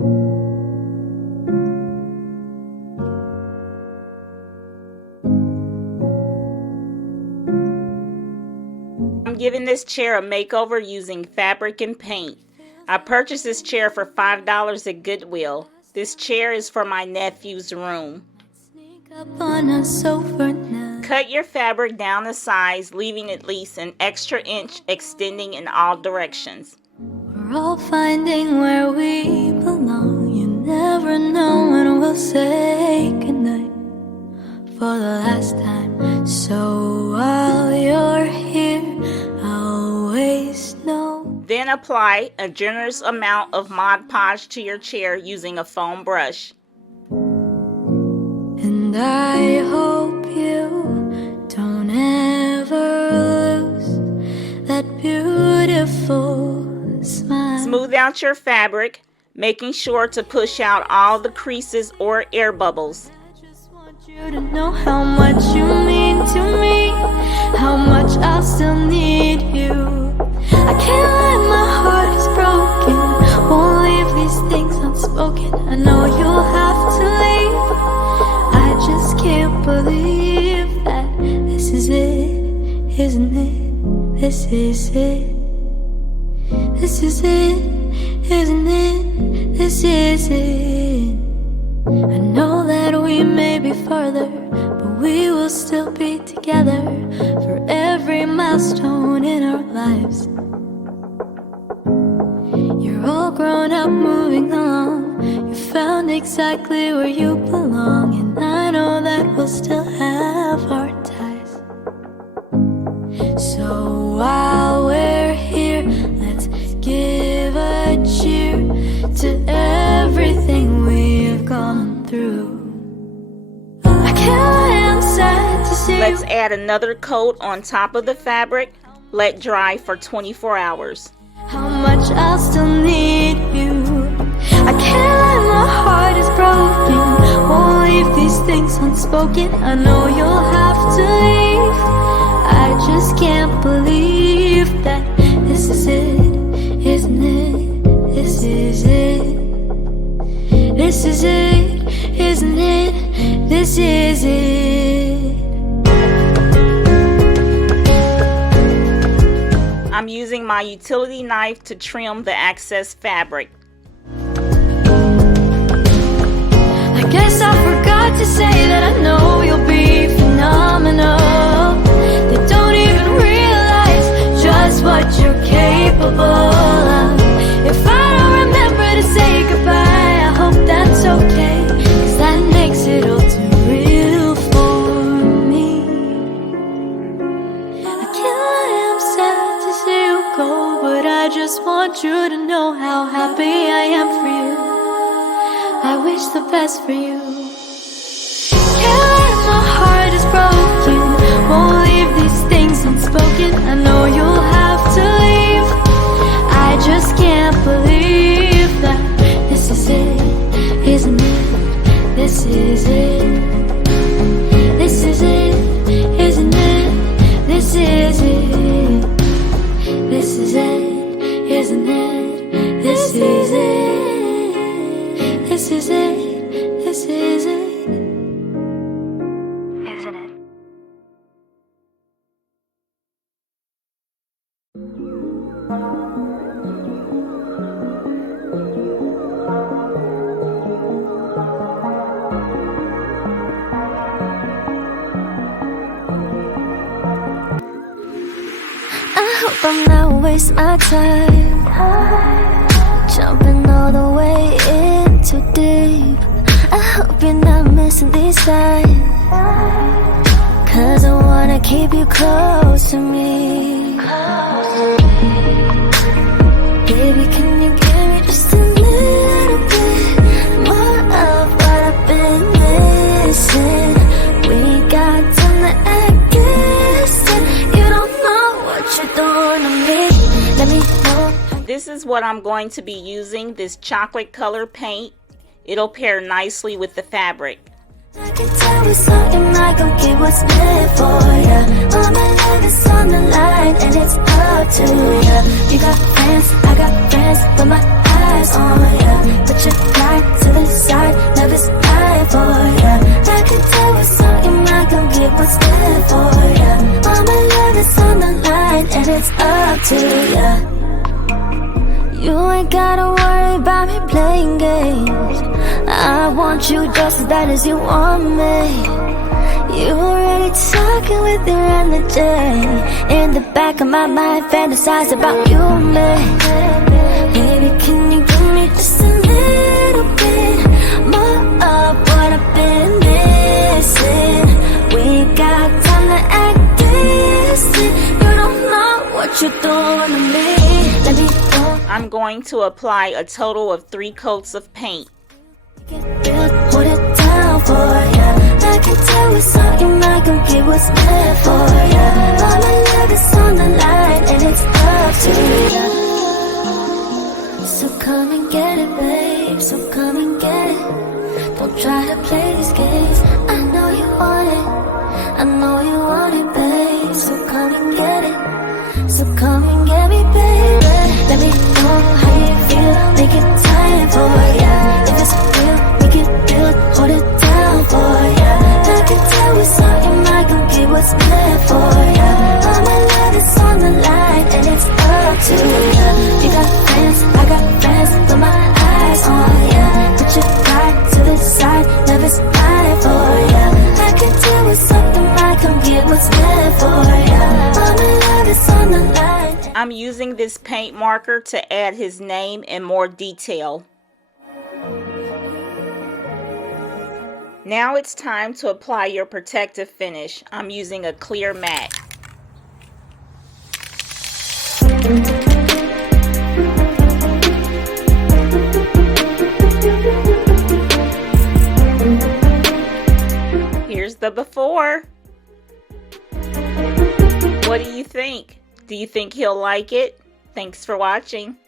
I'm giving this chair a makeover using fabric and paint. I purchased this chair for $5 at Goodwill. This chair is for my nephew's room. Cut your fabric down to size, leaving at least an extra inch extending in all directions. We're all finding where we belong. You never know when we'll say goodnight for the last time. So while you're here, I'll always know. Then apply a generous amount of Mod Podge to your chair using a foam brush. And I hope you don't ever lose that beautiful smile. Smooth out your fabric, making sure to push out all the creases or air bubbles. I just want you to know how much you mean to me, how much I'll still need you. I can't lie, my heart is broken, won't leave these things unspoken. I know you'll have to leave. I just can't believe that this is it, isn't it? This is it. This is it, isn't it? This is it. I know that we may be farther, but we will still be together for every milestone in our lives. You're all grown up, moving along. You found exactly where you belong, and I know that we'll still have our ties. So while we're here, let's give a cheer to everything we've gone through. I can't lie, I'm sad to see. Let's add another coat on top of the fabric. Let dry for 24 hours. How much I'll still need you. I can't lie, my heart is broken, won't leave these things unspoken. I know you'll have to leave. I just can't believe that this is it, isn't it? This is it. This is it, isn't it? This is it. I'm using my utility knife to trim the excess fabric. I guess I forgot to say that I know you'll be phenomenal. They don't even realize just what you're capable of. If I don't remember to say goodbye, I hope that's okay, 'cause that makes it all too real for me. I can't lie, I'm sad to see you go, but I just want you to know how happy I am for you. I wish the best for you. Can't lie, my heart is broken, won't leave these things unspoken. I know you'll have to leave. I just can't believe that this is it, isn't it? This is it. This is it, isn't it? This is it. This is it, isn't it? This is it. This is it, this is it, isn't it? I hope I'm not wasting my time, jumping all the way in too deep. I hope you're not missing these signs, 'cause I wanna keep you close to me. Baby, can you give me just a little bit more of what I've been missing? We got time to act innocent. You don't know what you're doing to me. Let me know. This is what I'm going to be using, this chocolate color paint. It'll pair nicely with the fabric. I can tell it's something I gon' get what's meant for ya. All my love is on the line and it's up to ya. You got friends, I got friends, but my eyes on ya. Put your want you just as bad as you want me. You already talking with your energy. In the back of my mind, fantasize about you and me. Baby, can you give me just a little bit more of what I've been missing? We got time to act decent. You don't know what you're doing to me. Let me know. I'm going to apply a total of 3 coats of paint. Hold it down for ya. I can tell it's something I can get what's meant for ya. All my love is on the line and it's up to ya. So come and get it, babe. So come and get it. Don't try to play these games. I know you want it. I know you want it, babe. So come and get it. So come and get me, baby. Let me know how you feel. Make it time for ya. If it's real, we can build. Hold it down for ya. I can tell it's something I can get what's meant for ya. All my love is on the line and it's up to ya. You got friends, I got friends, put my eyes on ya. Put your pride to the side, never slide for ya. I can tell it's something I can get what's meant for ya. All my love is on the line. I'm using this paint marker to add his name in more detail. Now it's time to apply your protective finish. I'm using a clear matte. Here's the before. What do you think? Do you think he'll like it? Thanks for watching.